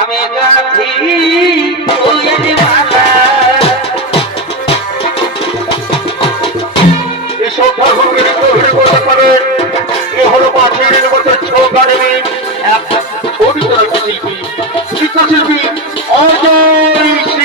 আমি ওই মালা। এসব ঠাকুরকে গভীর করতে পারে। এ হলো পাঁচের বছর ছৌ একাডেমি এক পরিচয় শিল্পী চিত্রশিল্পী অজয়